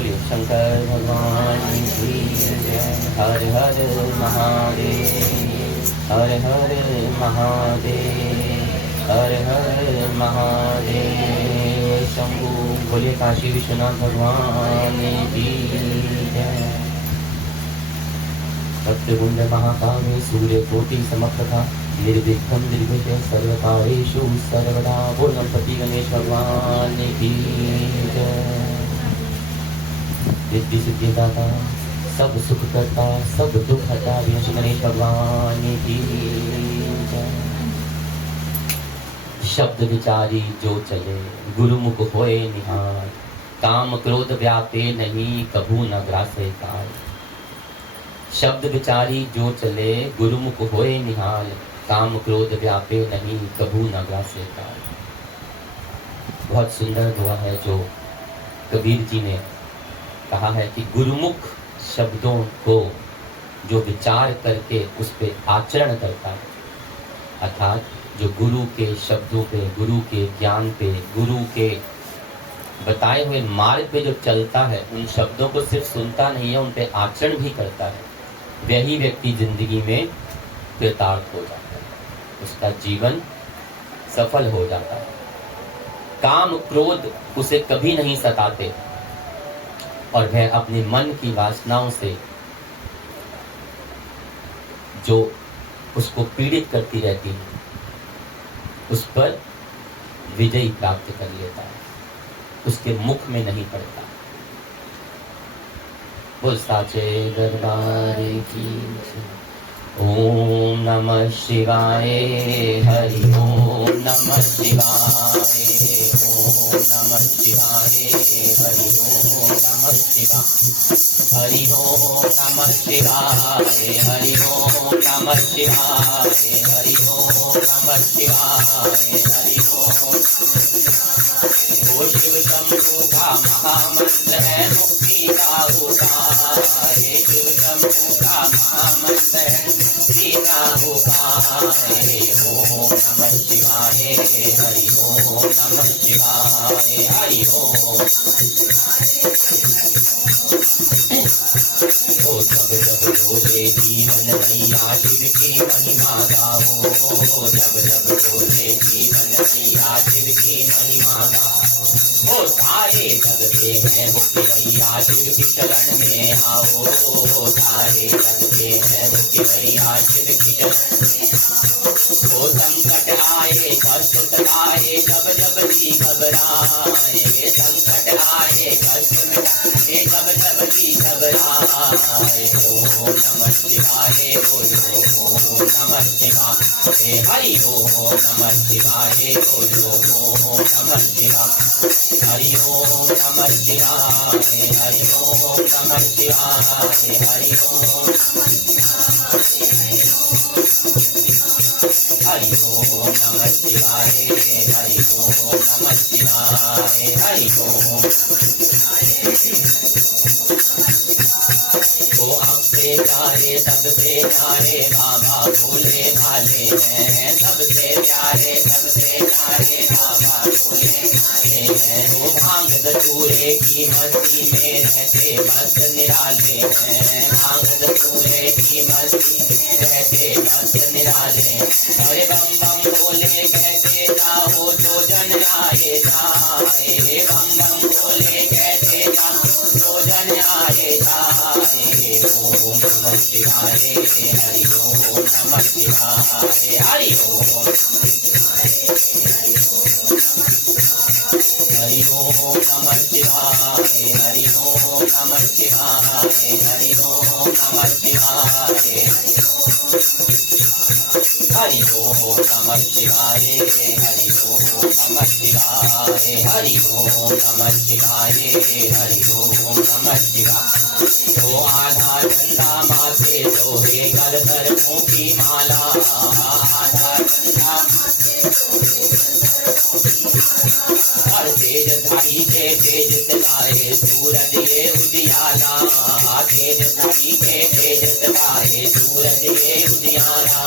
बोलिए शंकर भगवान की जय। हर हर महादेव, हर हर महादेव, हर हर महादेव शंभु। बोलिए काशी विश्वनाथ भगवान की जय। भक्तवृंद महाकामे सूर्यकोटि समप्रभा निर्विघ्नं निर्विघ्नं सर्वकार्येषु सर्वदा। बोल गणपति गणेश भगवान की जय। रिद्धि सिद्धि दाता सब सुख करता सब दुख हटा विनाश गणेश भगवान की जय। शब्द विचारी जो चले गुरुमुख होए निहाल। काम क्रोध व्यापे नहीं कभू न ग्रासे काल। शब्द विचारी जो चले गुरुमुख होए निहाल। काम क्रोध व्यापे नहीं कभू न ग्रासे काल। बहुत सुंदर दुआ है जो कबीर जी ने कहा है कि गुरुमुख शब्दों को जो विचार करके उस पे आचरण करता है, अर्थात जो गुरु के शब्दों पे, गुरु के ज्ञान पे, गुरु के बताए हुए मार्ग पे जो चलता है, उन शब्दों को सिर्फ सुनता नहीं है, उन पे आचरण भी करता है, वही व्यक्ति जिंदगी में कृतार्थ हो जाता है, उसका जीवन सफल हो जाता है। काम क्रोध उसे कभी नहीं सताते और वह अपने मन की वासनाओं से जो उसको पीड़ित करती रहती है उस पर विजय प्राप्त कर लेता है, उसके मुख में नहीं पड़ता। बोल साचे दरबार की। ओम नमः शिवाय, हरि ओम नमः शिवाय, ओम नमः शिवाय, हरि ओम नमः शिवाय, हरि ओम नमः शिवाय, हरि ओम नमः शिवाय, हरि ओम नमः शिवाय, हरि ओम। वो शिव शंभु का महामंत्र है मुक्ति का उपाय। शिव शंभु का महामंत्र है मुक्ति का उपाय। ओम नमः शिवाय, हरि ओम नमः शिवाय, हरि ओम। ओ जब जब बोले जीवन मैया शिव की महिमा गाओ। जब जब बोले जीवन मैया शिव की महिमा गाओ। ओ सारे जगते हैं मुक्ति मैया शिव की शरण में आओ। सारे जगते हैं मुक्ति मैया शिव की शरण में आओ। तो संकट आए कष्ट सताए जब जब जी घबराए। संकट आए कष्ट मिटाए जब जब जी घबराए। ओम नमः शिवाय बोलो, ओम नमः शिवाय, हरि ओम नमः शिवाय बोलो, ओम नमः शिवाय, हरि ओम नमः शिवाय, हरि ओम नमः शिवाय, हरि ओम, हरि ओम नमः शिवाय, हरि ओम नमः शिवाय, हरि ओम। वो आपसे प्यारे सबसे प्यारे बाबा भोले भाले हैं। सबसे प्यारे सबसे प्यारे बाबा भोले भाले हैं। वो भांग धतूरे की मस्ती में रहते मस्त निराले हैं। भांग धतूरे की मस्ती में रहते मस्त निराले। अरे बम बम बोले कहते जाओ जो जन आए जाए। बम बम बोले कहते जाओ जो जन आए जाए। ओम नमः शिवाय, हरि ओम नमः शिवाय, हरि ओम, हरि ओम नमः शिवाय, हरि ओम नमः शिवाय, हरि ओम नमः शिवाय, हरि ओम नमः शिवाय, हरि ओम नमः शिवाय, हरि ओम नमः शिवाय, हरि ओम नमः शिवाय। तो आधा चंदा माथे सोहे गल सरसों की माला। आधा चंदा हर तेज धारी के तेज तलाए सूरज ये उजियाला। तेज धारी के तेज तलाए सूरज ये उजियाला।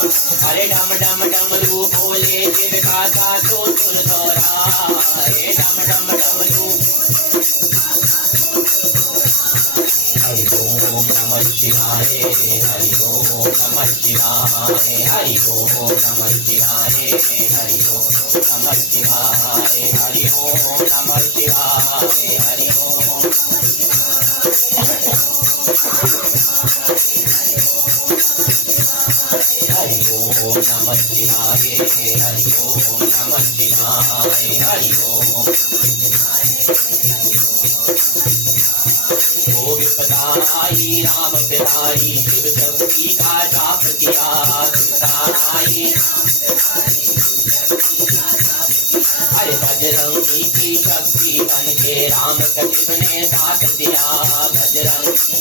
अरे डम डम डमरू बोले शिव का तो सुर दोहराए। डम डम डमरू शिवाय, हरि ओम नमः शिवाय, हरि ओम नमः शिवाय, हरि ओम नमः शिवाय, हरि ओम नमः शिवाय, हरि ओम हरि ओम नमः शिवाय, हरि ओम नमः शिवाय, हरि ओम। ओ विपदाई राम पिताई, शिव शक्ति का जाप किया पिताई। अरे बजरंगी की शक्ति बन के राम कशिव ने साथ दिया, बजरंगी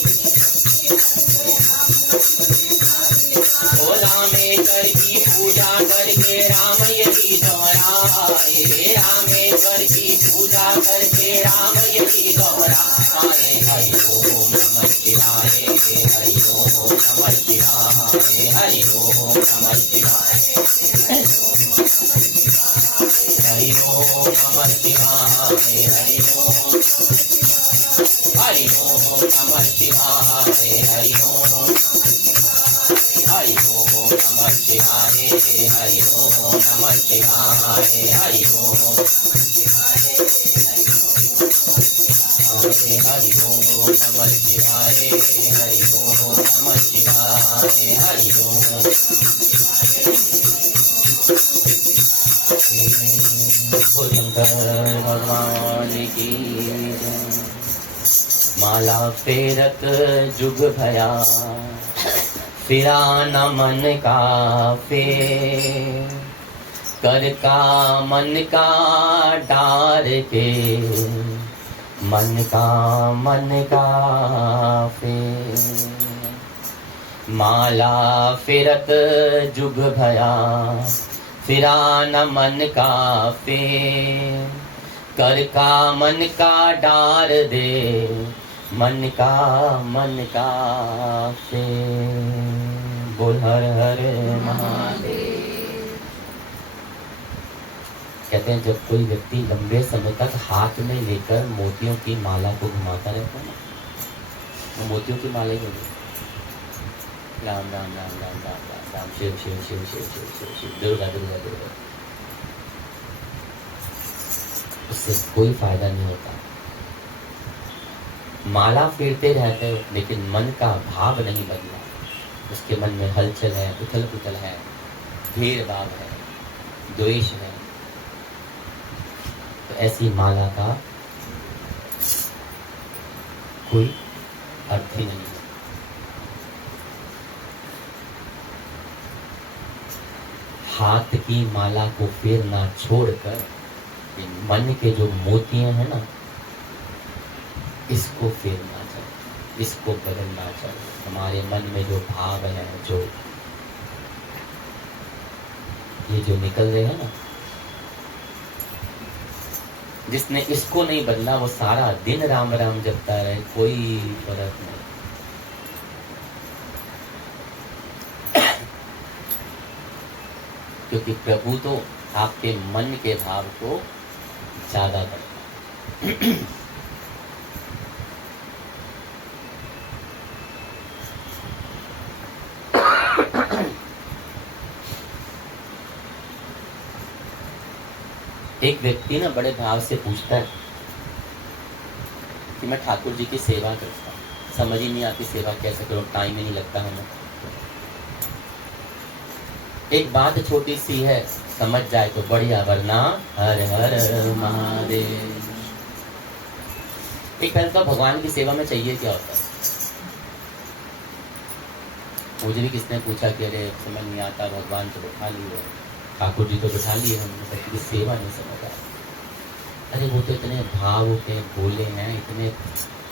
ओ रामेश्वर की पूजा करके राम यही दोहराए, रामेश्वर की पूजा करके राम यही दोहराए। हरि ओम नमः शिवाय, हरि ओम नमः शिवाय, हरि ओम नमः शिवाय, हरि ओम नमः शिवाय, हरि ओम नमः शिवाय, हरि ओम हरि ओम नमः शिवाय, हरि ओम नमः शिवाय, हरि ओम हरि ओम नमः शिवाय, हरि ओम नमः शिवाय, हरि ओम। शंकर भगवान की माला फेरत जुग भया, फिरा न मन का फेर, कर का मन का डार के, मन का फेर। माला फिरत जुग भया, फिरा न मन का फेर, कर का मन का डार दे, मन का फेर। बोल हर हर महादेव। कहते हैं जब कोई व्यक्ति लंबे समय तक हाथ में लेकर मोतियों की माला को घुमाता रहता है ना, वो मोतियों की माला ही होगी। राम राम राम राम राम राम राम, शिव शिव शिव शिव शिव शिव शिव, दुर्गा दुर्गा दुर्गा, उससे कोई फायदा नहीं होता। माला फेरते रहते हो लेकिन मन का भाव नहीं बदला, उसके मन में हलचल है, उथल पुथल है, भेदभाव है, द्वेष है, तो ऐसी माला का कोई अर्थ ही नहीं है। हाथ की माला को फेरना छोड़कर मन के जो मोतियां हैं ना, इसको फेरना चाहिए, इसको बदलना चाहिए। हमारे मन में जो भाव है, जो ये जो निकल रहे हैं ना, जिसने इसको नहीं बदला वो सारा दिन राम राम जपता रहे, कोई फर्क नहीं। क्योंकि प्रभु तो आपके मन के भाव को ज्यादा करता है। एक व्यक्ति ना बड़े भाव से पूछता है कि मैं ठाकुर जी की सेवा करता हूँ, समझ ही नहीं आती सेवा कैसे करूँ, टाइम ही नहीं लगता हमें। एक बात छोटी सी है, समझ जाए तो बढ़िया, वरना हर हर महादेव। एक पहले तो भगवान की सेवा में चाहिए क्या होता है। मुझे भी किसने पूछा कि अरे समझ नहीं आता, भगवान तो बैठा लिए, ठाकुर जी तो बैठा लिए, हमने की सेवा नहीं समझ आया। अरे वो तो इतने भाव होते हैं, भोले हैं, इतने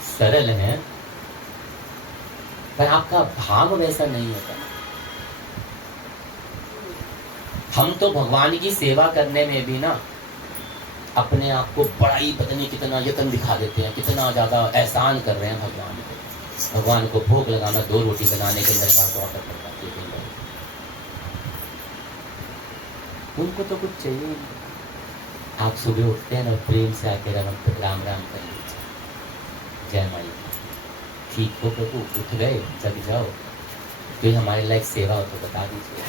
सरल हैं, पर आपका भाव वैसा नहीं होता। हम तो भगवान की सेवा करने में भी ना अपने आप को बड़ा ही पता नहीं कितना यत्न दिखा देते हैं, कितना ज्यादा एहसान कर रहे हैं भगवान को। भगवान को भोग लगाना, 2 रोटी बनाने के अंदर बात ऑर्डर कर पाती है। उनको तो कुछ चाहिए नहीं। आप सुबह उठते हैं ना, प्रेम से आके राम राम कर लीजिए, जय माई, ठीक हो प्रभु, उठ गए, जग जाओ, कोई हमारे लायक सेवा हो तो बता दीजिए।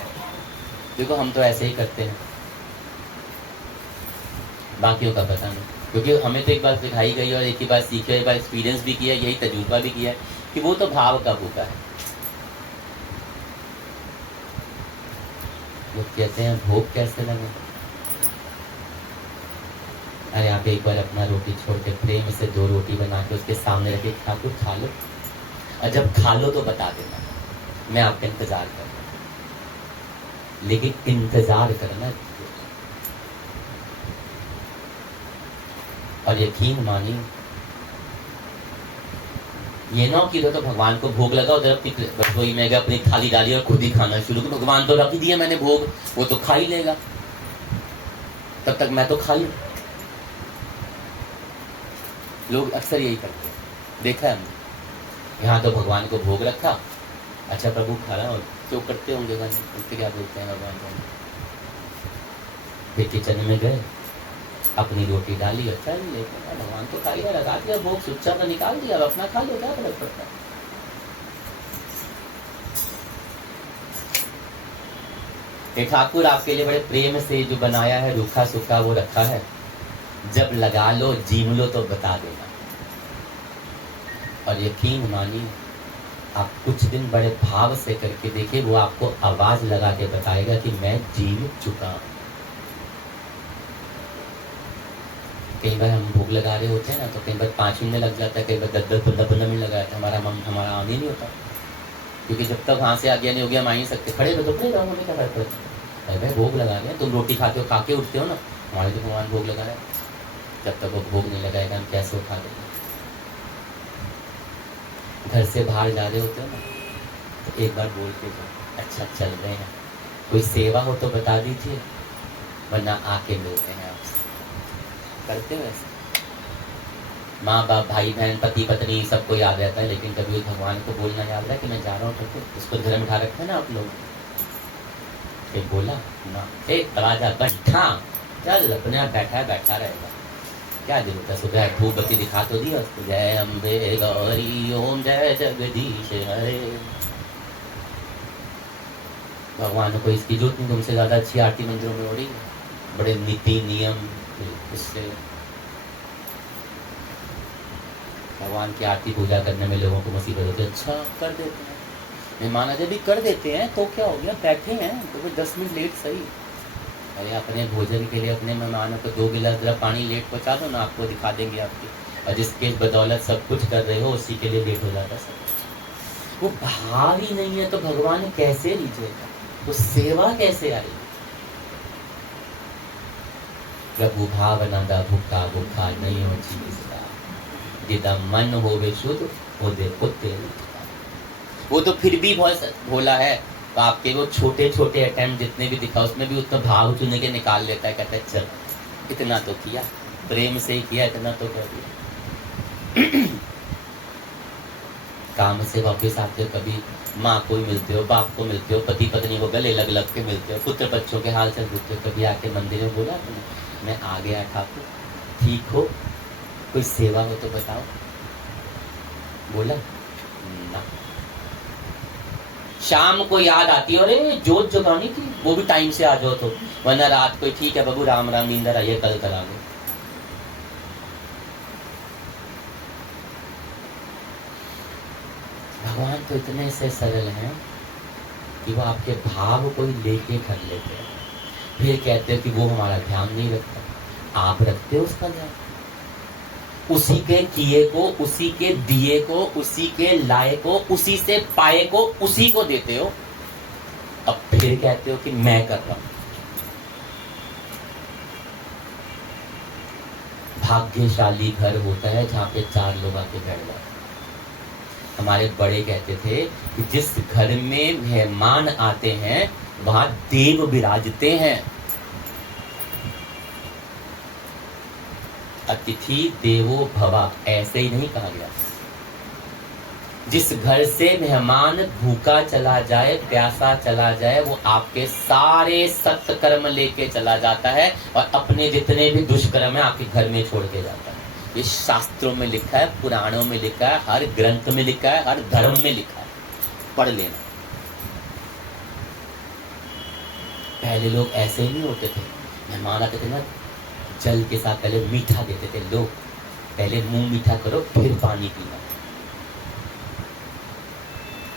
देखो हम तो ऐसे ही करते हैं, बाकियों का पता नहीं, क्योंकि हमें तो एक बार सिखाई गई और एक ही बार सीखा, एक बार एक्सपीरियंस भी किया, यही तजुर्बा भी किया है कि वो तो भाव का भूखा है। वो कहते हैं भोग कैसे लगे। अरे आप एक बार अपना रोटी छोड़ के प्रेम से 2 रोटी बना के उसके सामने रखे, ठाकुर खा लो, और जब खा लो तो बता देना, मैं आपका इंतजार कर रहा हूं। लेकिन इंतजार करना, और यकीन मानिए ये ना कि तो भगवान को भोग लगा, उधर अपनी रसोई में गया, अपनी थाली डाली और खुद ही खाना शुरू कर। भगवान तो रख ही दिया मैंने भोग, वो तो खा ही लेगा, तब तक मैं तो खा लूं। लोग अक्सर यही करते हैं, देखा है हमने। यहाँ तो भगवान को भोग रखा, अच्छा प्रभु खा रहा, और क्यों करते होंगे उनसे क्या बोलते हैं भगवान को। फिर किचन में गए, अपनी रोटी डाली, अच्छा लेकिन भगवान तो खा लिया, लगा दिया भोग, सुच्चा का निकाल दिया, अब अपना खा लो, क्या फर्क पड़ता है। ये ठाकुर आपके लिए बड़े प्रेम से जो बनाया है, रूखा सूखा वो रखा है, जब लगा लो जीम लो तो बता देना। और यकीन मानिए आप कुछ दिन बड़े भाव से करके देखिए, वो आपको आवाज लगा के बताएगा कि मैं जीव चुका हूं। कई बार हम भोग लगा रहे होते हैं ना, तो कई बार 5 मिनट लग जाता है, कई बार 10-15 मिनट लगा जाता है, हमारा आम ही नहीं होता, क्योंकि जब तक वहां से आ गया नहीं हो गया, हम आ ही सकते। खड़े हो तो खड़े रहो, हमें क्या फर्क पड़ता है। भाई भोग लगा रहे हैं, तुम रोटी खाते हो, खा के उठते हो ना, हमारे तो भगवान भोग लगा रहा है, जब तक वो भोग नहीं लगाएगा हम कैसे उठा देंगे। घर से बाहर जा रहे होते हो ना, तो एक बार बोल के जाओ, अच्छा चल रहे हैं, कोई सेवा हो तो बता दीजिए, वरना आके मिलते हैं आपसे। करते हो ऐसे? माँ बाप, भाई बहन, पति पत्नी सबको याद रहता है, लेकिन कभी उस भगवान को बोलना याद रहा कि मैं जा रहा हूँ करके, उसको घर में उठा रखा है ना आप लोग। फिर बोला ना, एक दरवाजा बैठा, चल अपने आप बैठा रहेगा, क्या जरूरत है। सुबह धूप बत्ती दिखा तो दिया उसको, जय अम्बे गौरी ओम जय जगदीश हरे। भगवान को इसकी जरूरत नहीं, तुमसे ज्यादा अच्छी आरती मंदिरों में हो रही है, बड़े नीति नियम, उससे भगवान की आरती पूजा करने में लोगों को मुसीबत होती है। अच्छा कर देते हैं, मेहमान जब भी कर देते हैं तो क्या हो गया, बैठे हैं तो फिर 10 मिनट लेट सही। अरे अपने भोजन के लिए अपने मेहमानों को 2 गिलास जरा पानी लेट पहुंचा दो ना, आपको दिखा देंगे आपकी, और जिसके बदौलत सब कुछ कर रहे हो उसी के लिए लेट हो जाता सब कुछ। वो भाव ही नहीं है तो भगवान कैसे लीजिएगा, वो सेवा कैसे आएगी। प्रभु भावनादा भूखा भूखा नहीं हो चीज का, जिदा मन होवे शुद्ध हो दे कुत्ते। वो तो फिर भी बहुत भोला है, तो आपके वो छोटे छोटे अटेम्प्ट जितने भी दिखा उसमें भी उतना भाव चुने के निकाल लेता है, कहता है चल इतना तो किया, प्रेम से ही किया, इतना तो कर दिया। काम से वापस आते हो, कभी माँ को मिलते हो, बाप को मिलते हो, पति पत्नी को गले लग लग के मिलते हो, पुत्र बच्चों के हाल चाल पूछते हो, कभी आके मंदिर में बोला मैं आ गया ठाकुर, ठीक हो, कोई सेवा हो तो बताओ, बोला ना। शाम को याद आती है, अरे जोत जगानी थी, वो भी टाइम से आ जाओ तो, वरना रात को ठीक है बाबू राम राम नींदर आइए कल करा लो। भगवान तो इतने से सरल हैं कि वो आपके भाव को ही लेके कर लेते हैं, फिर कहते हैं कि वो हमारा ध्यान नहीं रखता, आप रखते हो उसका ध्यान, उसी के किए को, उसी के दिए को, उसी के लाए को, उसी से पाए को उसी को देते हो, अब फिर कहते हो कि मैं कर रहा हूं। भाग्यशाली घर होता है जहां पे 4 लोग आके बैठ जाते। हमारे बड़े कहते थे कि जिस घर में मेहमान आते हैं वहां देव विराजते हैं। अतिथि देवो भव, ऐसे ही नहीं कहा गया। जिस घर से मेहमान भूखा चला जाए, प्यासा चला जाए, वो आपके सारे सत्कर्म लेके चला जाता है और अपने जितने भी दुष्कर्म है आपके घर में छोड़ के जाता है। ये शास्त्रों में लिखा है, पुराणों में लिखा है, हर ग्रंथ में लिखा है, हर धर्म में लिखा है, पढ़ लेना। पहले लोग ऐसे ही नहीं होते थे। मेहमान आते थे ना, जल के साथ पहले मीठा देते थे लोग, पहले मुंह मीठा करो फिर पानी पीना।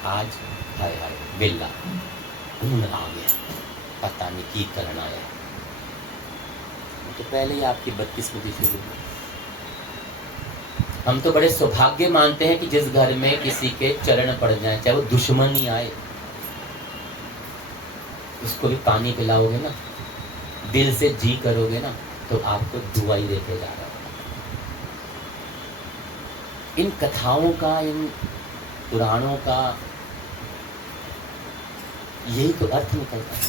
आज हाय हाय बेला ऊन आ गया, पता नहीं की करना आया, तो पहले ही आपकी बदकिस्मती शुरू हुई। हम तो बड़े सौभाग्य मानते हैं कि जिस घर में किसी के चरण पड़ जाए, चाहे वो दुश्मन ही आए, उसको भी पानी पिलाओगे ना, दिल से जी करोगे ना, तो आपको दुआ ही देके जा रहा है। इन कथाओं का, इन पुराणों का यही तो अर्थ निकलता है।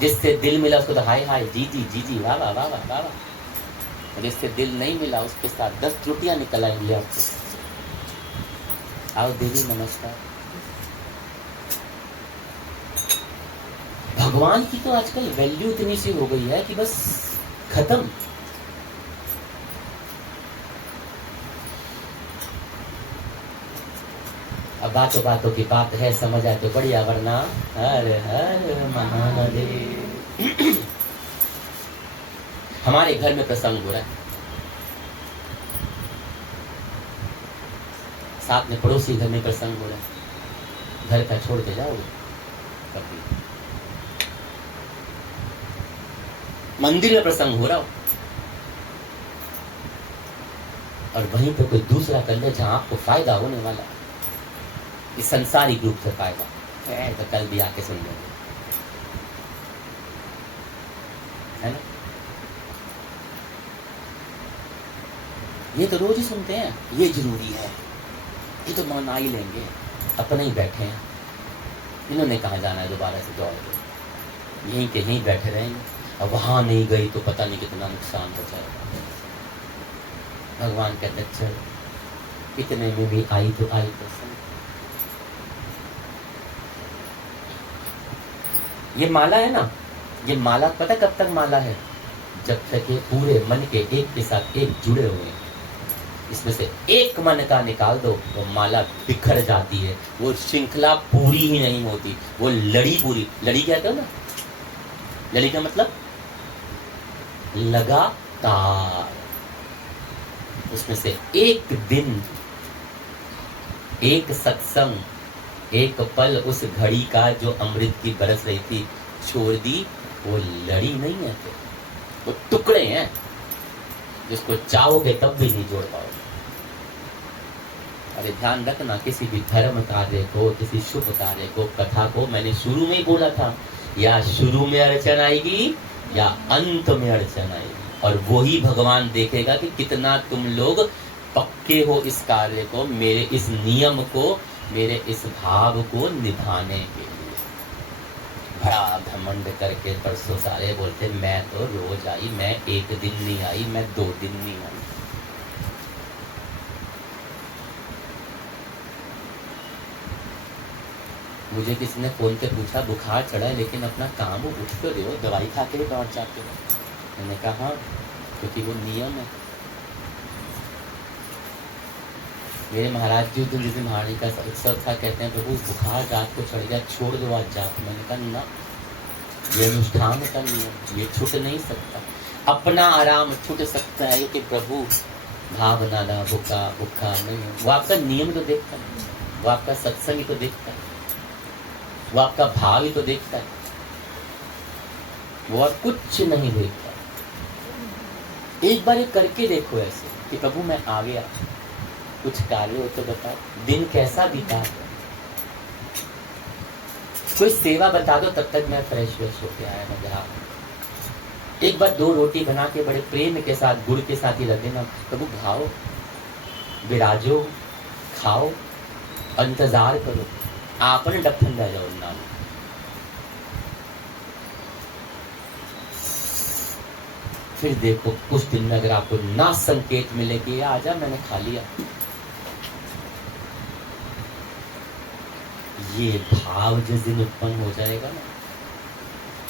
जिससे दिल मिला उसको तो हाय हाय जी जी जी जी वाह वाह वाह वाह वाह वाह। जिससे दिल नहीं मिला उसके साथ 10 त्रुटियां निकल आएंगी आपको। आओ देवी नमस्कार। भगवान की तो आजकल वैल्यू इतनी सी हो गई है कि बस खत्म। अब बातों की बात है, समझ आए तो बढ़िया, वरना हर हर महादेव। हमारे घर में प्रसंग हो रहा है, साथ में पड़ोसी घर में प्रसंग हो रहा है, घर का छोड़ के जाओगे कभी? मंदिर में प्रसंग हो रहा हो और वहीं पे कोई दूसरा कर ले जहां आपको फायदा होने वाला, इस संसारिक रूप से फायदा है, तो कल भी आके सुन लेंगे, है ना? ये तो रोज ही सुनते हैं, ये जरूरी है, ये तो मना ही लेंगे, अपने ही बैठे हैं, इन्होंने कहाँ जाना है दोबारा से दौड़ के, यहीं के यहीं बैठे रहेंगे, और वहां नहीं गई तो पता नहीं कितना नुकसान हो जाएगा। भगवान कहते चल, इतने में भी आई तो आई तो सही। ये माला है ना, ये माला पता कब तक माला है? जब तक ये पूरे मन के एक के साथ एक जुड़े हुए हैं। इसमें से एक मन का निकाल दो, वो माला बिखर जाती है, वो श्रृंखला पूरी ही नहीं होती, वो लड़ी पूरी। लड़ी कहते हो ना, लड़ी का मतलब लगातार। उसमें से एक दिन, एक सत्संग, एक पल उस घड़ी का जो अमृत की बरस रही थी छोड़ दी, वो लड़ी नहीं है, वो टुकड़े हैं जिसको चाहोगे तब भी नहीं जोड़ पाओगे। अरे ध्यान रखना, किसी भी धर्म कार्य को, किसी शुभ कार्य को, कथा को, मैंने शुरू में ही बोला था, या शुरू में अड़चन आएगी या अंत में अड़चन आएगी, और वही भगवान देखेगा कि कितना तुम लोग पक्के हो इस कार्य को, मेरे इस नियम को, मेरे इस भाव को निभाने के लिए। बड़ा घमंड करके परसों सारे बोलते मैं तो रोज आई, मैं एक दिन नहीं आई, मैं 2 दिन नहीं आई। मुझे किसी ने फोन पे पूछा बुखार चढ़ा है लेकिन अपना काम उठ तो रहे हो, दवाई खा के लौट जाते हो। मैंने कहा हाँ, क्योंकि वो नियम है। मेरे महाराज जी उस दिन महाराज का उत्सव था, कहते हैं प्रभु बुखार रात को चढ़ गया, छोड़ दो आज जाप। मैंने कहा ना, ये अनुष्ठान का नियम, ये छूट नहीं सकता। अपना आराम छूट सकता है कि प्रभु भावना ना भूखा भूखा नहीं है। वो आपका नियम तो देखता है, वो आपका सत्संग ही तो देखता है, वो आपका भाव ही तो देखता है, वो और कुछ नहीं देखता। एक बार ये करके देखो ऐसे कि प्रभु मैं आ गया, कुछ कार्य हो तो बताओ, दिन कैसा बीता, कोई सेवा बता दो, तब तक मैं फ्रेश होके आया मैं जहाँ। एक बार 2 रोटी बना के बड़े प्रेम के साथ गुड़ के साथ ही रख देना, प्रभु खाओ, विराजो, खाओ, इंतजार करो, आपने डफन रह जाओ नाम। फिर देखो कुछ दिन में अगर आपको ना संकेत मिले कि आजा मैंने खा लिया, ये भाव जिस दिन उत्पन्न हो जाएगा ना,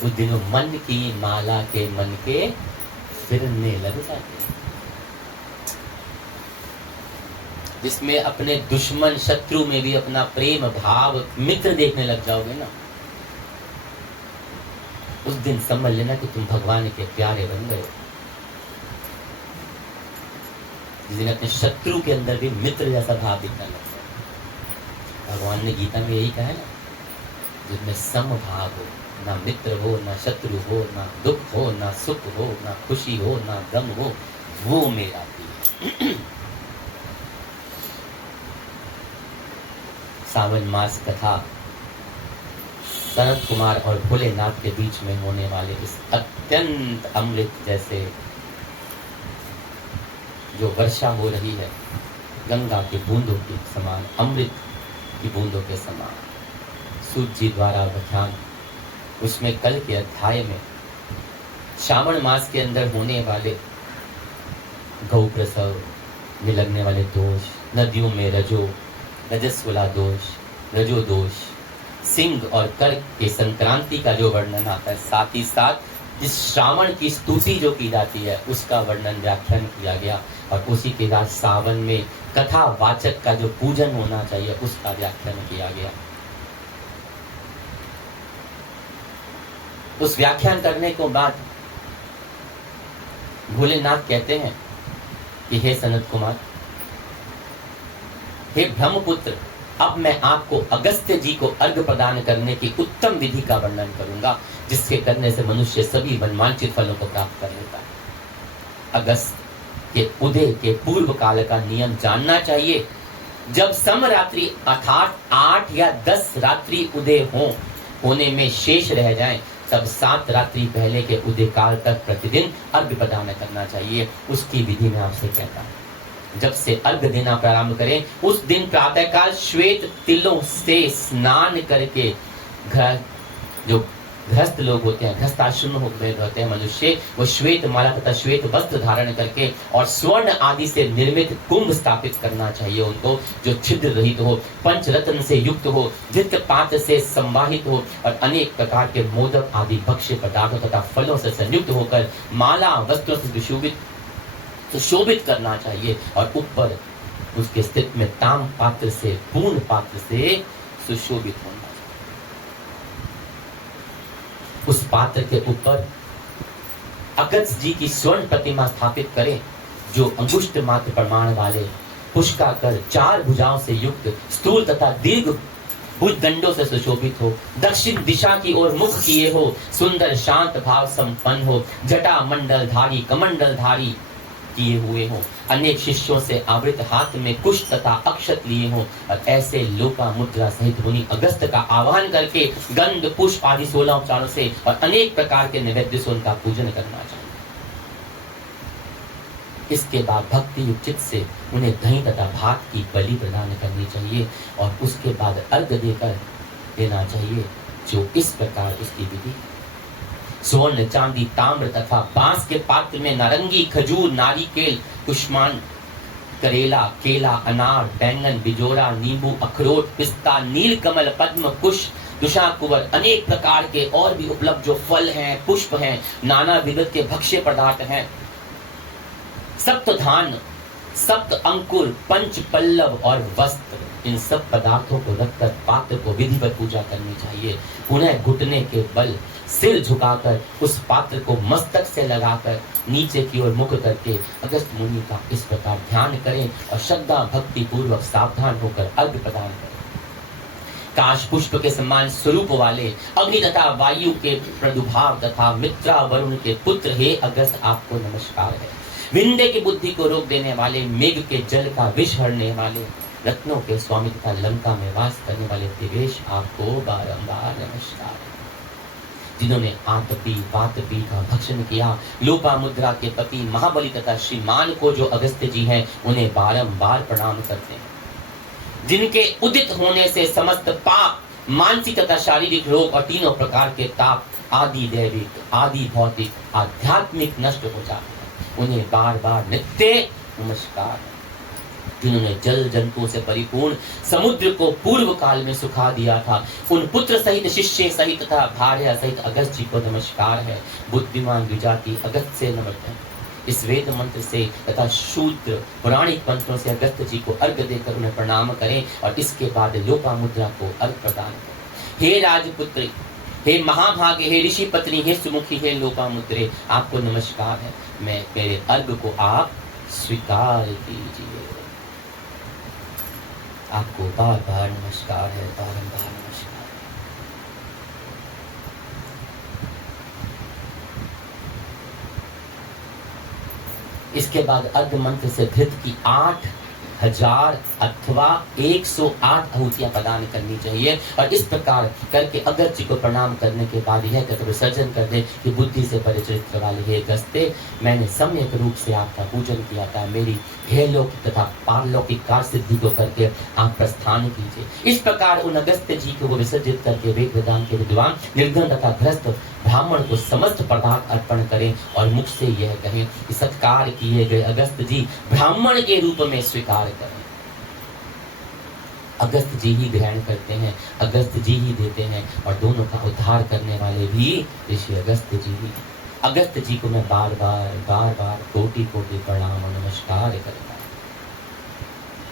उस दिन मन की माला के मन के फिरने लग जाते हैं। जिसमें अपने दुश्मन शत्रु में भी अपना प्रेम भाव मित्र देखने लग जाओगे ना, उस दिन समझ लेना कि तुम भगवान के प्यारे बन गए। जिस दिन अपने शत्रु के अंदर भी मित्र जैसा भाव दिखने लग जाए। भगवान ने गीता में यही कहा है ना, जिसमें सम भाव हो, ना मित्र हो, ना शत्रु हो, ना दुख हो, ना सुख हो, ना खुशी हो, ना गम हो, वो मेरा प्रिय। सावन मास कथा सनत कुमार और भोलेनाथ के बीच में होने वाले इस अत्यंत अमृत जैसे जो वर्षा हो रही है, गंगा की बूंदों के समान, अमृत की बूंदों के समान, सूत जी द्वारा व्याख्यान, उसमें कल के अध्याय में श्रावण मास के अंदर होने वाले गौ प्रसव में लगने वाले दोष, नदियों में रजस्वला दोष, रजो दोष, सिंह और कर्क के संक्रांति का जो वर्णन आता है, साथ ही साथ इस श्रावण की स्तुति जो की जाती है उसका वर्णन व्याख्यान किया गया, और उसी के बाद सावन में कथा वाचक का जो पूजन होना चाहिए उसका व्याख्यान किया गया। उस व्याख्यान करने के बाद भोलेनाथ कहते हैं कि हे सनत कुमार, हे ब्रह्मपुत्र, अब मैं आपको अगस्त्य जी को अर्घ्य प्रदान करने की उत्तम विधि का वर्णन करूंगा, जिसके करने से मनुष्य सभी मनवांछित फलों को प्राप्त कर लेता है। अगस्त के उदय के पूर्व काल का नियम जानना चाहिए। जब समरात्रि अर्थात 8 या 10 रात्रि उदय होने में शेष रह जाएं, तब 7 रात्रि पहले के उदय काल तक प्रतिदिन अर्घ्य प्रदान करना चाहिए। उसकी विधि में आपसे कहता हूं, जब से अर्घ्य देना प्रारंभ करें उस दिन प्रातःकाल श्वेत तिलों से स्नान करके जो गृहस्थ लोग होते हैं, गृहस्थ आश्रम में होते हैं मनुष्य, वो श्वेत माला तथा श्वेत वस्त्र धारण करके और स्वर्ण आदि से निर्मित कुंभ स्थापित करना चाहिए उनको, जो छिद्र रहित हो, पंचरत्न से युक्त हो, धित पात्र से संवाहित हो और अनेक प्रकार के मोदक आदि भक्ष्य पदार्थों तथा फलों से संयुक्त होकर माला वस्त्रों से सुशोभित करना चाहिए, और ऊपर उसके स्थित में ताम पात्र से, पूर्ण पात्र से सुशोभित होना। उस पात्र के ऊपर अगस्त्य जी की स्वर्ण प्रतिमा स्थापित करें, जो अंगुष्ठ मात्र प्रमाण वाले, पुष्काकर 4 भुजाओं से युक्त, स्थूल तथा दीर्घ भुजदंडों से सुशोभित हो, दक्षिण दिशा की ओर मुख किए हो, सुंदर शांत भाव संपन्न हो, जटा मंडलधारी कमंडलधारी किए हुए हो, अनेक शिष्यों से आवृत, हाथ में कुश तथा अक्षत लिए हो, और ऐसे लोका मुद्रा सहित मुनि अगस्त का आह्वान करके गंध पुष्प आदि 16 उपचारों से और अनेक प्रकार के नैवेद्य से उनका पूजन करना चाहिए। इसके बाद भक्ति युक्त से उन्हें दही तथा भात की बलि प्रदान करनी चाहिए, और उसके बाद अर्घ्य देकर देना चाहिए, जो इस प्रकार उसकी विधि। स्वर्ण चांदी ताम्र तथा बांस के पात्र में नारंगी, खजूर, नारिकेल, कुष्मान, करेला, केला, अनार, बैंगन, बिजोरा, नींबू, अखरोट, पिस्ता, नीलकमल, पद्म, कुश, दुशाकुवर, अनेक प्रकार के और भी उपलब्ध जो फल हैं, पुष्प हैं, नाना विध के भक्ष्य पदार्थ हैं, सप्त धान, सप्त अंकुर, पंच पल्लव और वस्त्र, इन सब पदार्थों को रखकर पात्र को विधिवत पूजा करनी चाहिए। पुनः घुटने के बल सिर झुकाकर उस पात्र को मस्तक से लगाकर नीचे की ओर मुख करके अगस्त्य मुनि का इस प्रकार ध्यान करें और श्रद्धा भक्ति पूर्वक सावधान होकर अर्घ्य प्रदान करें। काश पुष्प के समान स्वरूप वाले अग्नि तथा वायु के प्रादुर्भाव तथा मित्रा वरुण के पुत्र, हे अगस्त्य आपको नमस्कार है। विंध्य की बुद्धि को रोक देने वाले, मेघ के जल का विष हरने वाले, रत्नों के स्वामी तथा लंका में वास करने वाले देवेश आपको बारंबार नमस्कार है। जिन्होंने आतपी वातपी का भक्षण किया, लोपा मुद्रा के पति महाबली तथा श्रीमान को जो अगस्त्य जी हैं, उन्हें बारंबार प्रणाम करते हैं। जिनके उदित होने से समस्त पाप, मानसिक तथा शारीरिक रोग और तीनों प्रकार के ताप, आदि दैविक, आदि भौतिक, आध्यात्मिक नष्ट हो जाते हैं, उन्हें बार बार नित्य नमस्कार। जिन्होंने जल जंतुओं से परिपूर्ण समुद्र को पूर्व काल में सुखा दिया था, उन पुत्र सहित, शिष्य सहित तथा भार्या सहित अगस्त्य जी को नमस्कार है। बुद्धिमान विजाति अगस्त्य से नमस्कार। इस वेद मंत्र से तथा शूद्र पौराणिक मंत्रों से अगस्त्य जी को अर्घ देकर उन्हें प्रणाम करें और इसके बाद लोपामुद्रा को अर्घ प्रदान करें। हे राजपुत्री, हे महाभागे, हे ऋषि पत्नी, हे सुमुखी, हे लोपामुद्रे, आपको नमस्कार है। मैं मेरे अर्घ को आप स्वीकार कीजिए। आपको बार बार नमस्कार है, बारंबार नमस्कार। इसके बाद अर्घ मंत्र से धृत की 8,000 अथवा 108 आहुतियां प्रदान करनी चाहिए। और इस प्रकार करके अगस्त्य जी को प्रणाम करने के बाद यह कहकर विसर्जन कर दे कि बुद्धि से परिचरित्र वाले हे अगस्त्य, मैंने सम्यक रूप से आपका पूजन किया था। मेरी हेलौकिक तथा पारलौकिक कार्य सिद्धि को करके आप प्रस्थान कीजिए। इस प्रकार उन अगस्त्य जी को विसर्जित करके वेद वेदांत के विद्वान निर्धन तथा भ्रष्ट ब्राह्मण को समस्त पदार्थ अर्पण करें और मुख से यह कहें कि सत्कार किए गए अगस्त्य जी ब्राह्मण के रूप में स्वीकार करें। अगस्त्य जी ही ग्रहण करते हैं, अगस्त्य जी ही देते हैं और दोनों का उद्धार करने वाले भी ऋषि अगस्त्य जी ही। अगस्त्य जी को मैं बार बार कोटि कोटि प्रणाम और नमस्कार करता हूँ।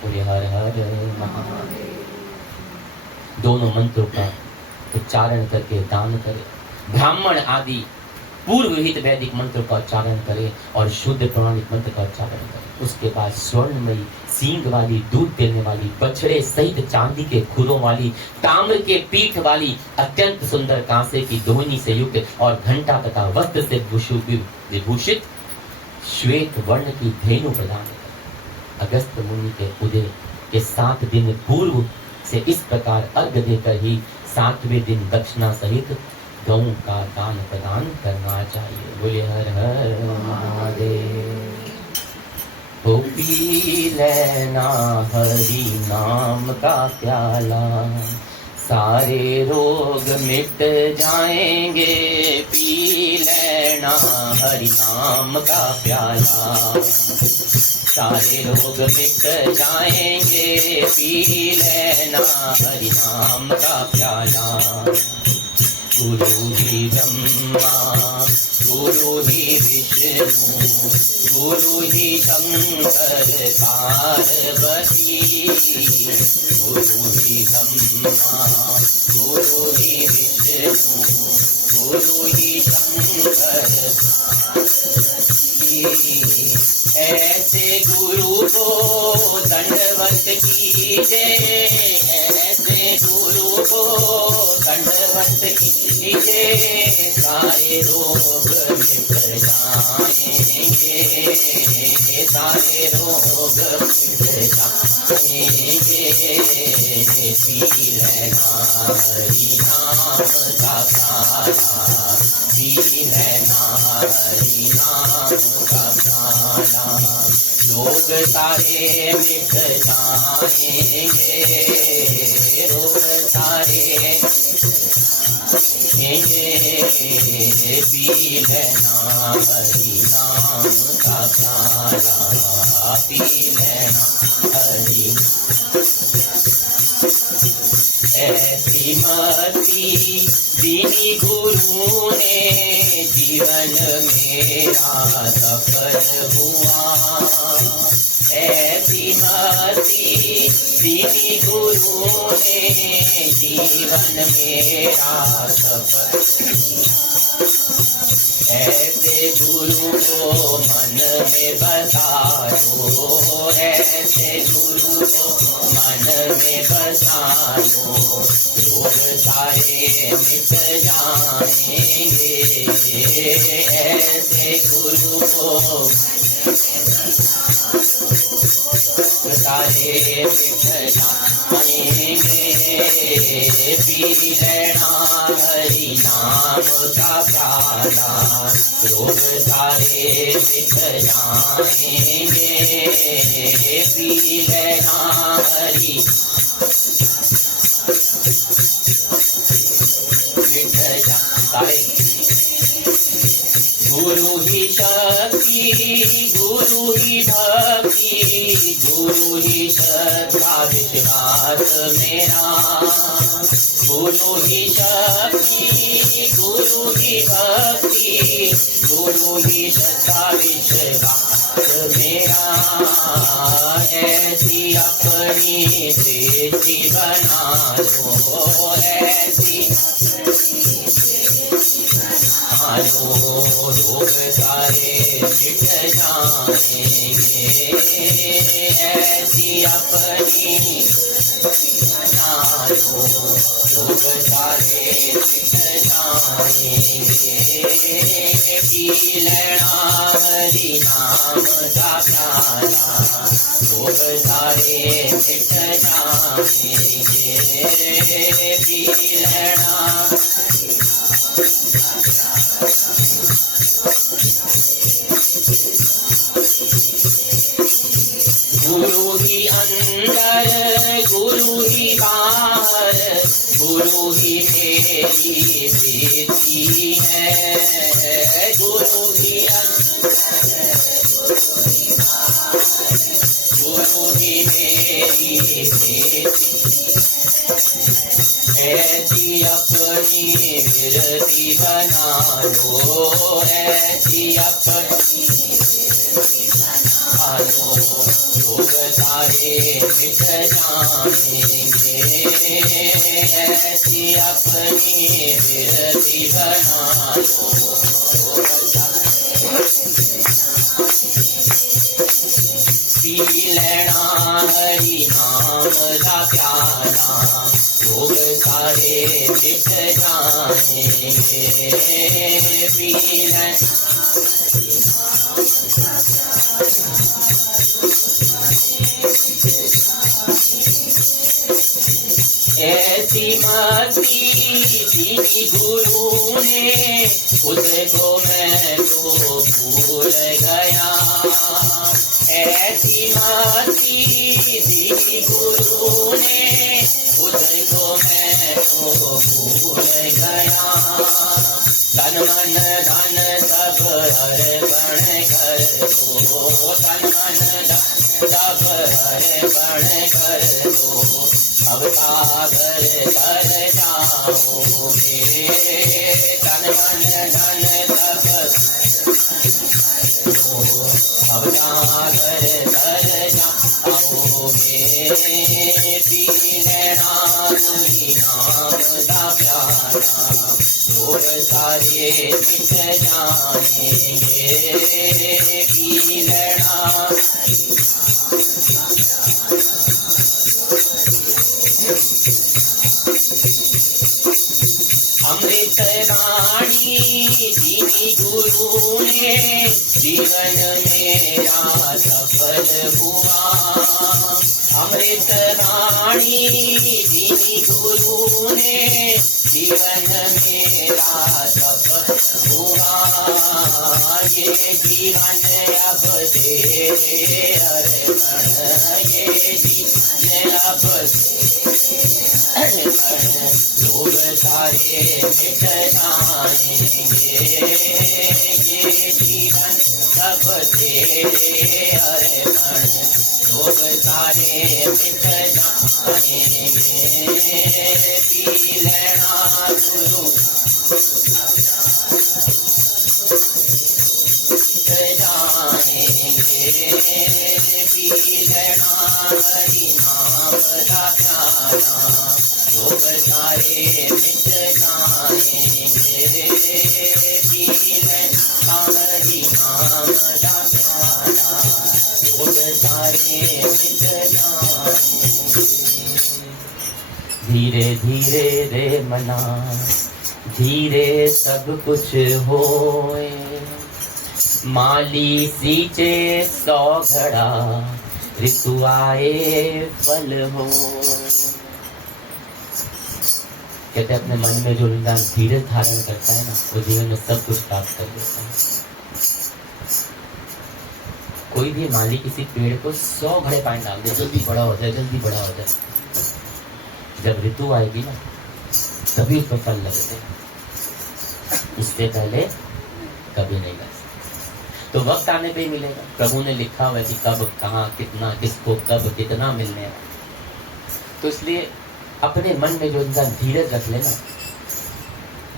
बोले हर हर महादेव। दोनों मंत्रों का उच्चारण करके दान करें। ब्राह्मण आदि पूर्व विहित वैदिक मंत्र का उच्चारण करें और शुद्ध पौराणिक मंत्र का उच्चारण करें। उसके बाद स्वर्णमयी सींग वाली, दूध देने वाली, बछड़े सहित चांदी के खुरों वाली, ताम्र के पीठ वाली, अत्यंत सुंदर कांसे की दोहनी से युक्त और घंटा तथा वस्त्र से विभूषित श्वेत वर्ण की धेनु प्रदान करें। अगस्त्य मुनि के उदय के 7 दिन पूर्व से इस प्रकार अर्घ देकर ही 7वें दिन दक्षिणा सहित गौ का दान प्रदान करना चाहिए। बोले हर हर महादेव। ओ पी लेना हरि नाम का प्याला, सारे रोग मिट जाएंगे। पी लेना हरि नाम का प्याला, सारे रोग मिट जाएंगे। पी लेना हरि नाम का प्याला। गुरु ही ब्रह्मा, गुरु ही विष्णु, गुरु ही शंकर पार्वती। गुरु ही ब्रह्मा, गुरु ही विष्णु, गुरु ही शंकर पार्वती। ऐसे गुरु को दंडवत कीजिए, ऐसे गुरु को दंडवत कीजिए। सारे रोग मिट जाएंगे, सारे रोग मिट जाएंगे। पी लेना हरि नाम का प्याला, पी लेना हरि नाम का प्याला। रोग सारे मिट जाएंगे, रोग सारे पी लेना हरि नाम का प्याला, पी लेना हरि। ऐसी मति दीनी गुरु ने जीवन मेरा सफल हुआ। ऐसी मति दीनी गुरु ने जीवन मेरा सफल। ऐसे गुरु को मन में बसालो, ऐसे गुरु को मन में बसालो। रोग सारे मिट जाएंगे, ऐसे गुरु को सारे मिट जाएंगे। पी लेना हरि नाम का प्याला, रोग सारे मिट जाएंगे। पी लेना हरि मिट जाए। गुरु ही शक्ति, गुरु ही भक्ति, भक्ति, गुरु ही श्रद्धा विश्वास मेरा। गुरु ही शक्ति, गुरु ही भक्ति, गुरु ही श्रद्धा विश्वास मेरा। ऐसी अपनी दृष्टि बना लो, ऐसी रोग सारे मिट जाएंगे। ऐसी अपनी रोग सारे मिट जाएंगे। पी लेना हरि नाम का प्याला, रोग सारे मिट जाएंगे। पी लेना गुरु ही अंदर, गुरु ही बाहर, गुरु ही मेरी प्रीति है। गुरु ही अंदर, गुरु ही मेरी प्रीति। ऐसी अपनी विरति बना लो, ऐसी अपनी रोग सारे मिट जाएंगे। ऐसी अपनी विरति बना लो, पी लेना हरि नाम का प्याला, रोग सारे मिट जाएंगे। पी लेना ऐसी मस्ती दी गुरु ने, उसको मैं तो भूल गया। ऐसी मस्ती दी गुरु ने, उसको मैं तो भूल गया। तन मन धन सब अर्पण कर दो, तन मन धन सब अर्पण कर दो। अब सागर कर जाओगे, तन मन धन सब अब सागर कर जाओगे। पी लेना हरि नाम का प्याला, रोग सारे मिट जाएंगे। पी लेना अमृत वाणी दी गुरु ने, जीवन मेरा सफल हुआ। अमृत वाणी दी गुरु ने, जीवन मेरा सफल हुआ। ये जीवन अब तेरे अर्पण, ये जीवन अब रोग सारे मिट जाएंगे। ये जीवन सब तेरे अर्पण, रोग सारे मिट जाएंगे। पी लेना गुरु जाएंगे। पी लेना हरि नाम का प्याला, रोग सारे मिट जाएंगे। पी लेना हरि नाम का प्याला, रोग सारे मिट जाएंगे। धीरे धीरे रे मना, धीरे सब कुछ होए। माली सींचे 100 घड़ा, ऋतु आए फल हो। कहते अपने मन में जो इंसान धीरज धारण करता है ना, वो जीवन में सब कुछ प्राप्त कर लेता है। कोई भी माली किसी पेड़ को 100 घड़े पानी डाल दे, जल्दी बड़ा हो जाए, जल्दी बड़ा हो जाए। जब ऋतु आएगी ना, तभी उस पर फल लगते हैं, उससे पहले कभी नहीं लग सकते। तो वक्त आने पे ही मिलेगा। प्रभु ने लिखा हुआ है कि कब, कहाँ, कितना, किसको, कब, कितना मिलने है। तो इसलिए अपने मन में जो इंसान धीरज रख लेना,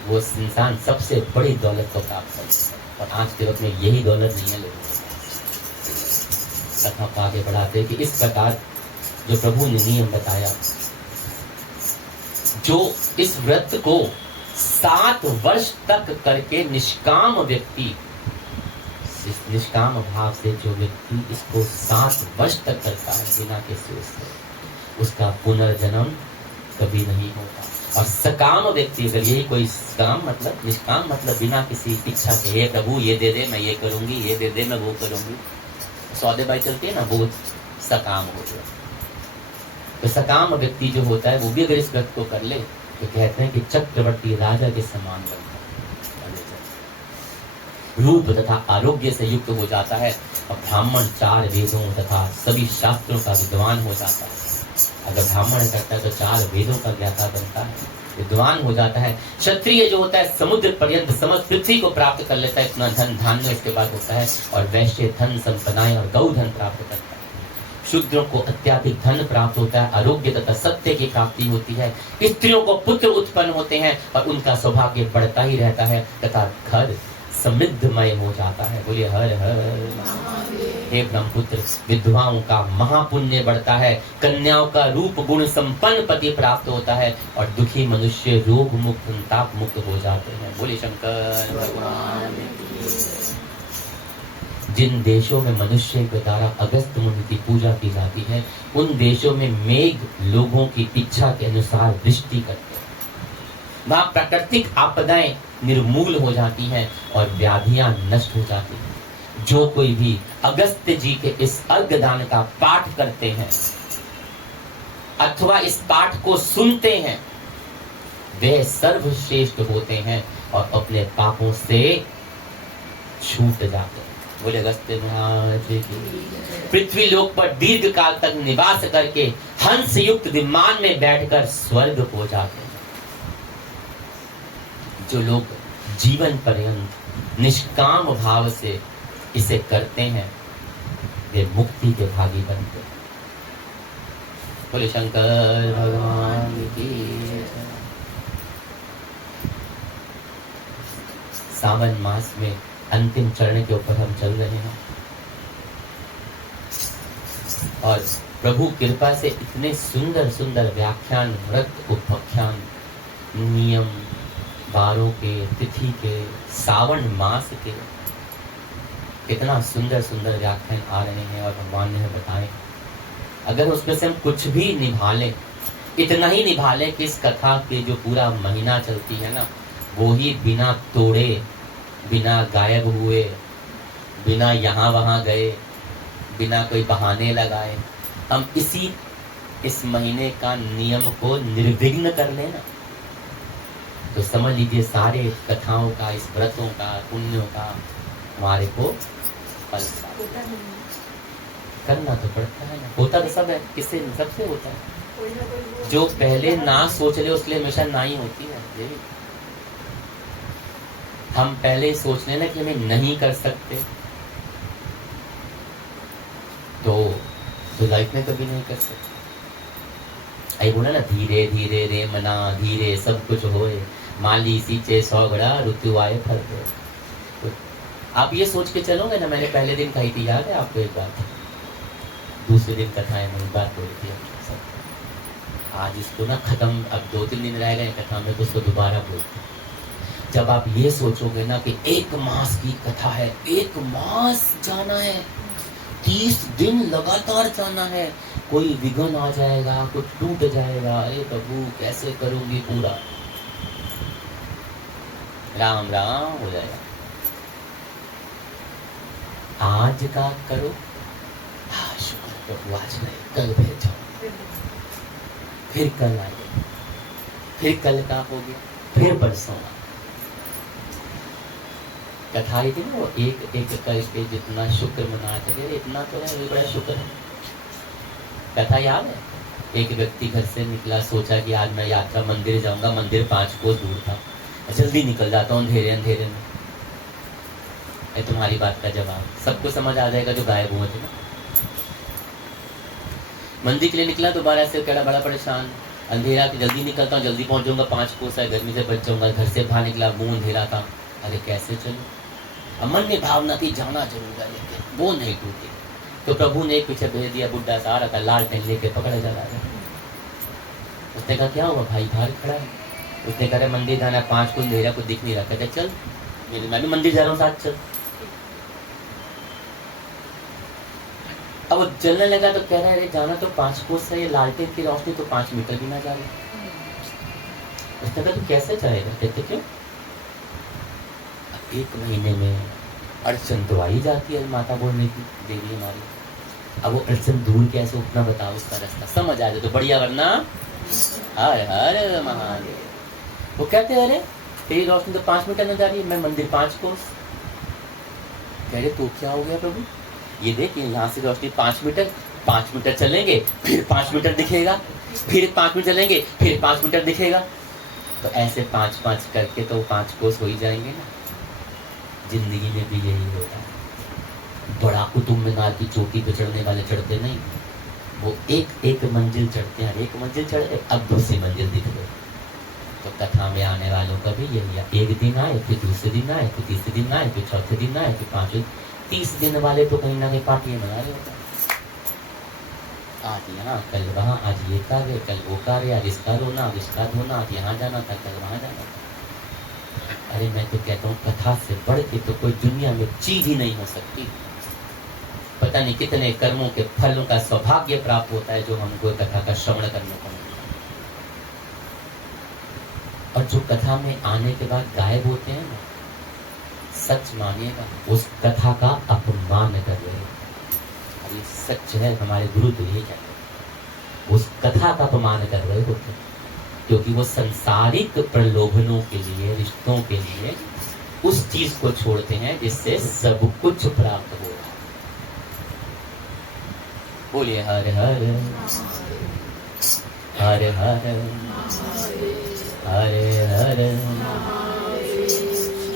वो इंसान सबसे बड़ी दौलत को प्राप्त कर सकता है। और आज के वक्त में यही दौलत नहीं है लोगों को। कथा को आगे बढ़ाते हैं कि इस प्रकार जो प्रभु ने नियम बताया, जो इस व्रत को 7 वर्ष तक करके निष्काम व्यक्ति, इस निष्काम भाव से जो व्यक्ति इसको 7 वर्ष तक करता है बिना किसी उससे, उसका पुनर्जन्म कभी नहीं होता। और सकाम व्यक्ति, अगर यही कोई काम मतलब निष्काम मतलब बिना किसी इच्छा के, ये प्रभु ये दे दे मैं ये करूंगी, ये दे दे मैं वो करूंगी, सौदेबाजी चलती है ना, वो सकाम हो गया। तो सकाम व्यक्ति जो होता है वो भी अगर इस व्रत को कर ले तो कहते हैं कि चक्रवर्ती राजा के समान बनता है, रूप तथा आरोग्य से युक्त हो जाता है। और ब्राह्मण 4 वेदों तथा सभी शास्त्रों का विद्वान हो जाता है। अगर ब्राह्मण करता है तो 4 वेदों का ज्ञाता बनता है, विद्वान हो जाता है। क्षत्रिय जो होता है समुद्र पर्यंत समस्त पृथ्वी को प्राप्त कर लेता है, इतना धन धान्य उसके बाद होता है। और वैश्य धन संपदाएं और गौधन प्राप्त करता है। शूद्रों को अत्याधिक धन प्राप्त होता है, आरोग्य तथा सत्य की प्राप्ति होती है। स्त्रियों को पुत्र उत्पन्न होते हैं और उनका सौभाग्य बढ़ता ही रहता है तथा घर समृद्धमय हो जाता है। बोलिए हर हर। हे ब्रह्मपुत्र, विधवाओं का महापुण्य बढ़ता है, कन्याओं का रूप गुण संपन्न पति प्राप्त होता है और दुखी मनुष्य रोग मुक्त संताप मुक्त हो जाते हैं। बोलिए शंकर भगवान। जिन देशों में मनुष्य के द्वारा अगस्त मुनि की पूजा की जाती है, उन देशों में मेघ लोगों की इच्छा के अनुसार वृष्टि करते हैं। वहाँ प्राकृतिक आपदाएं निर्मूल हो जाती हैं और व्याधियां नष्ट हो जाती हैं। जो कोई भी अगस्त जी के इस अर्घदान का पाठ करते हैं अथवा इस पाठ को सुनते हैं, वे सर्वश्रेष्ठ होते हैं और अपने पापों से छूट जाते हैं। बोले अगस्त महाराज की। पृथ्वी लोक पर दीर्घ काल तक निवास करके हंस युक्त विमान में बैठकर स्वर्ग हो जाते हैं। जो लोग जीवन पर्यंत निष्काम भाव से इसे करते हैं, वे मुक्ति के भागी बनते हैं। बोले शंकर भगवान की। सावन मास में अंतिम चरण के ऊपर हम चल रहे हैं और प्रभु कृपा से इतने सुंदर सुंदर व्याख्यान, व्रत, उपाख्यान, नियम, वारों के, तिथि के, सावन मास के कितना सुंदर सुंदर व्याख्यान आ रहे हैं और भगवान ने बताए। अगर उसमें से हम कुछ भी निभा लें, इतना ही निभा लें कि इस कथा के जो पूरा महीना चलती है ना, वो ही बिना तोड़े, बिना गायब हुए, बिना यहाँ वहाँ गए, बिना कोई बहाने लगाए, हम इस महीने का नियम को निर्विघ्न कर लेना, तो समझ लीजिए सारे कथाओं का, इस व्रतों का, पुण्यों का हमारे को फल करना तो पड़ता है ना। होता तो सब है, किससे सबसे होता है। जो पहले ना सोच ले उसके लिए हमेशा ना ही होती है। हम पहले ही सोच लेना कि हमें नहीं कर सकते तो लाइफ में कभी नहीं कर सकते। आई बोला ना, धीरे धीरे रे मना धीरे सब कुछ होए, माली सींचे 100 घड़ा ऋतु आए फल दे। तो आप ये सोच के चलोगे ना, मैंने पहले दिन कही थी, याद है आपको एक बात, दूसरे दिन कथाएं मैंने बात बोली थी सब। आज इसको ना खत्म, अब 2-3 दिन रह गए कथा में, तो उसको दोबारा बोलते हैं। जब आप ये सोचोगे ना कि 1 मास की कथा है, 1 मास जाना है, 30 दिन लगातार जाना है, कोई विघ्न आ जाएगा, कुछ टूट जाएगा, अरे प्रभु कैसे करूंगी पूरा, राम राम हो जाएगा। आज का करो, शुक्र प्रभु आज नहीं, कल भेज जाओ, फिर कल आए, फिर कल का हो गया, फिर परसों। कथा आई थी ना, वो एक एक करके जितना शुक्र मना सके, इतना तो है, बड़ा शुक्र है। कथा याद है? एक व्यक्ति घर से निकला, सोचा कि आज मैं यात्रा मंदिर जाऊंगा, मंदिर 5 कोस दूर था, जल्दी निकल जाता हूँ अंधेरे अंधेरे में। है तुम्हारी बात का जवाब। सबको समझ आ जाएगा जो गायब हुए थे ना। मंदिर के लिए निकला दोबारा से कड़ा बड़ा परेशान, अंधेरा कि जल्दी निकलता हूँ, जल्दी पहुंच जाऊंगा, 5 कोस है, गर्मी से बच जाऊंगा। घर से बाहर निकला, मुंह अंधेरा था, अरे कैसे चलूं। अब मन में भावना थी जाना जरूर है, लेकिन वो नहीं टूटी। तो प्रभु ने एक पीछे भेज दिया, बुड्ढा सा आ रहा था, लालटेन लेके पकड़ा जा रहा है। उसने कहा क्या हुआ भाई, बाहर खड़ा है। उसने कहा मंदिर जाना, 5 को अंधेरा को दिख नहीं रहा। कहते चल, मैं भी मंदिर जा रहा हूँ, साथ चल। अब वो चलने लगा तो कह रहा है जाना तो 5 कोस है, ये लालटेन की रोशनी तो 5 मीटर भी ना जा रही। उसने कहा तू कैसे जाएगा। कहते क्यों, 1 महीने में अड़चन तो आई जाती है, माता बोलने की देवी हमारी। अब वो अड़चन दूर कैसे उठना, बताओ उसका रास्ता समझ आ जाए तो बढ़िया, वरना हर हर महादेव। वो कहते अरे तेरी रोशनी तो 5 मीटर न जा रही है, मैं मंदिर 5 कोस। कह रहे तो क्या हो गया प्रभु, ये देख यहाँ से रोशनी 5 मीटर, 5 मीटर चलेंगे फिर 5 मीटर दिखेगा, फिर 5 मीटर चलेंगे फिर 5 मीटर दिखेगा। तो ऐसे 5-5 करके तो 5 कोस हो ही जाएंगे ना। जिंदगी में भी यही होता है। बड़ा कुतुब मीनार की चोटी पे चढ़ने वाले चढ़ते नहीं, वो एक एक मंजिल चढ़ते हैं, एक मंजिल चढ़े अब दूसरी मंजिल दिख गई। तो कथा में आने वालों का भी यही है, एक दिन आए फिर दूसरे दिन आए फिर तीसरे दिन आए फिर चौथे दिन आए फिर 5वें 30 दिन वाले तो कहीं ना कहीं पार्टियां बना रहे होते हैं। आज यहाँ कल वहाँ, आज ये कार्य कल वो कार्य, आज इसका रोना आज इसका धोना, आज यहाँ जाना था कल वहाँ जाना था। अरे मैं तो कहता हूँ कथा से बढ़ के तो कोई दुनिया में चीज ही नहीं हो सकती। पता नहीं कितने कर्मों के फलों का सौभाग्य प्राप्त होता है जो हमको कथा का श्रवण करने को मिलता है। और जो कथा में आने के बाद गायब होते हैं ना, सच मानिएगा उस कथा का अपमान कर रहे हैं। ये सच है, हमारे गुरु तो यही कहते हैं, उस कथा का अपमान कर रहे होते हैं, क्योंकि वो सांसारिक प्रलोभनों के लिए, रिश्तों के लिए उस चीज को छोड़ते हैं जिससे सब कुछ प्राप्त हो रहा है। बोलिए हर हर हर हर हरे हर।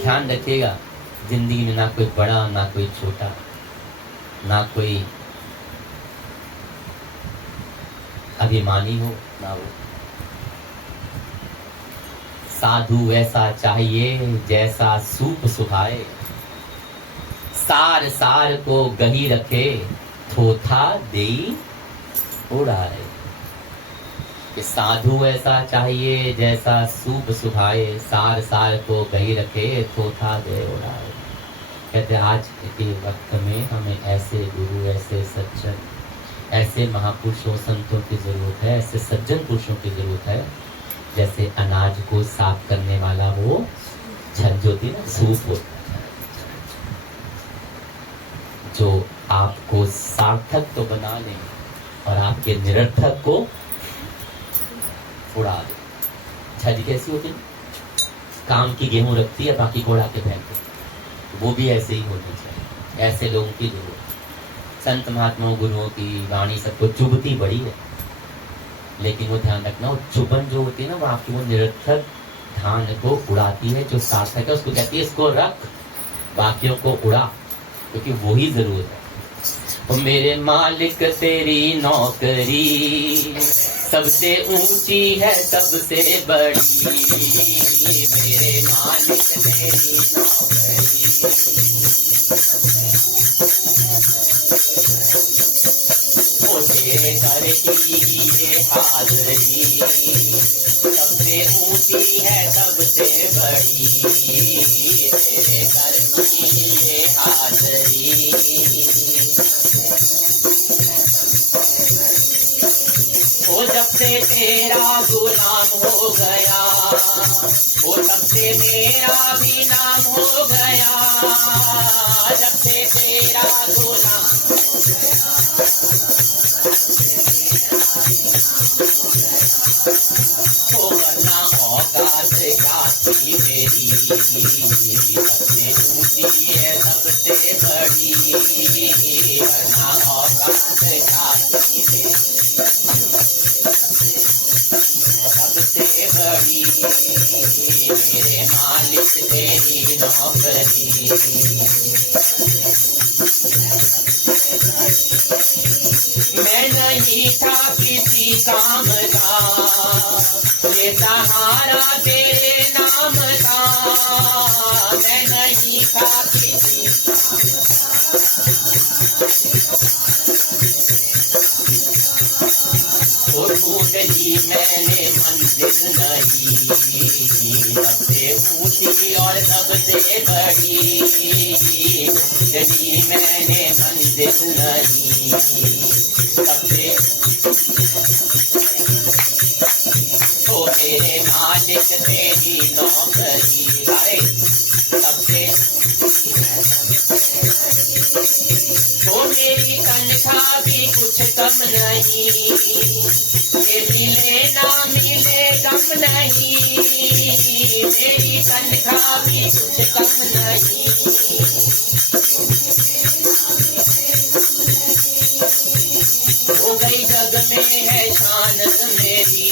ध्यान रखिएगा, जिंदगी में ना कोई बड़ा ना कोई छोटा, ना कोई अभिमानी हो ना वो। साधु ऐसा चाहिए जैसा सूप सुहाए, सार सार को गही रखे, थोथा देई उड़ाए। कि साधु ऐसा चाहिए जैसा सूप सुहाए, सार सार को गही रखे, थोथा दे उड़ाए। कहते आज के वक्त में हमें ऐसे गुरु, ऐसे सज्जन, ऐसे महापुरुषों संतों की जरूरत है, ऐसे सज्जन पुरुषों की जरूरत है जैसे अनाज को साफ करने वाला वो छत जो होती है ना, सूप होता है, जो आपको सार्थक तो बना ले और आपके निरर्थक को उड़ा दे। छज कैसी होती है, काम की गेहूं रखती है बाकी को उड़ा के फेंक दे, वो भी ऐसे ही होनी चाहिए। ऐसे लोगों की जरूरत। संत महात्माओं गुरुओं की वाणी सबको चुभती बड़ी है, लेकिन वो ध्यान रखना, वो चुभन जो होती है ना, वो आपकी वो निरर्थक धान को उड़ाती है। जो सार्थक है उसको कहती है इसको रख, बाकियों को उड़ा, क्योंकि वो ही जरूरत है। तो मेरे मालिक तेरी नौकरी सबसे ऊंची है सबसे बड़ी, मेरे मालिक तेरी नौकरी वो तेरे घर की ये हाजरी सबसे ऊंची है सबसे बड़ी, तेरे घर की ये हाजरी। वो जब से तेरा गुलाम हो गया, वो तब से मेरा भी नाम हो गया। जब से तेरा गुलाम हो वरना औकात क्या थी मेरी, सबसे ऊंची है सबसे बड़ी, वरना औकात क्या थी मेरी सबसे बड़ी। मेरे मालिक तेरी नौकरी। मैं नहीं था किसी काम का, ये सहारा तेरे नाम का। मैं नहीं था किसी ढूंढ ली मैंने मंजिल नहीं, सबसे ऊंची और सबसे बड़ी। ढूंढ ली मैंने मंजिल नहीं, सबसे तो मेरे मालिक तेरी नौकरी। अरे सबसे तो मेरी तनख्वाह भी कुछ कम नहीं, ये मिले ना मिले गम नहीं। मेरी तनख्वाह भी कुछ कम नहीं, हो गई जग में है शान मेरी,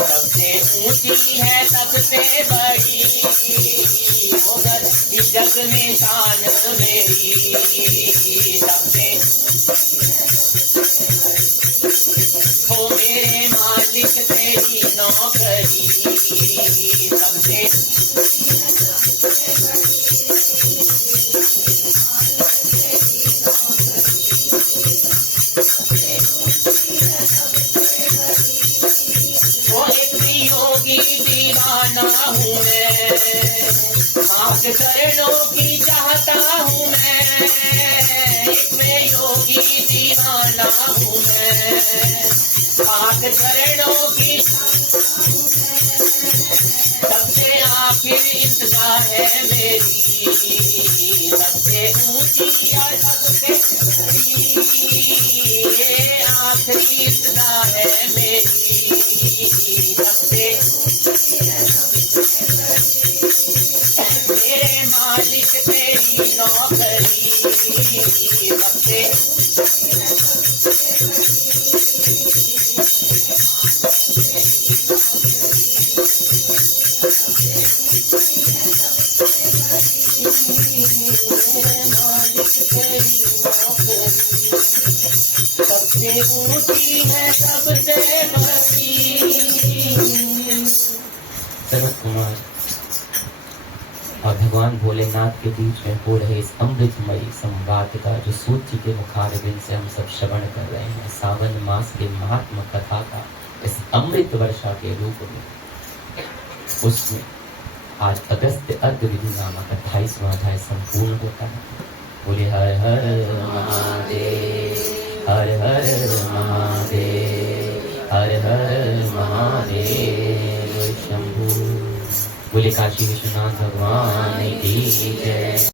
सबसे ऊंची है सबसे बड़ी। हो गई जग में शान मेरी, सबसे हो मेरे मालिक तेरी नौकरी। सबसे योगी दीवाना हूँ मैं, खाक चरणों की चाहता हूँ मैं। एक योगी दीवाना हूँ मैं, खाक चरणों की सबसे आखिर इंतजा है मेरी, सबसे ऊंची और सबसे ये आखिरी इंतजा है मेरी। सबसे मेरे मालिक तेरी नौकरी। सबसे सबसे ऊंची है सबसे बड़ी। सनत कुमार और भगवान भोलेनाथ के बीच में हो रहे इस अमृतमयी संवाद का जो सूची के मुखारबिन से हम सब श्रवण कर रहे हैं, सावन मास के महात्मा कथा का इस अमृत वर्षा के रूप में, उसमें आज अगस्त अर्घ विधि नामक 28वां अध्याय संपूर्ण होता है। बोले हर हर महादेव, हर हर महादेव, हर हर महादेव शंभु। बोले काशी विश्वनाथ भगवान की जय।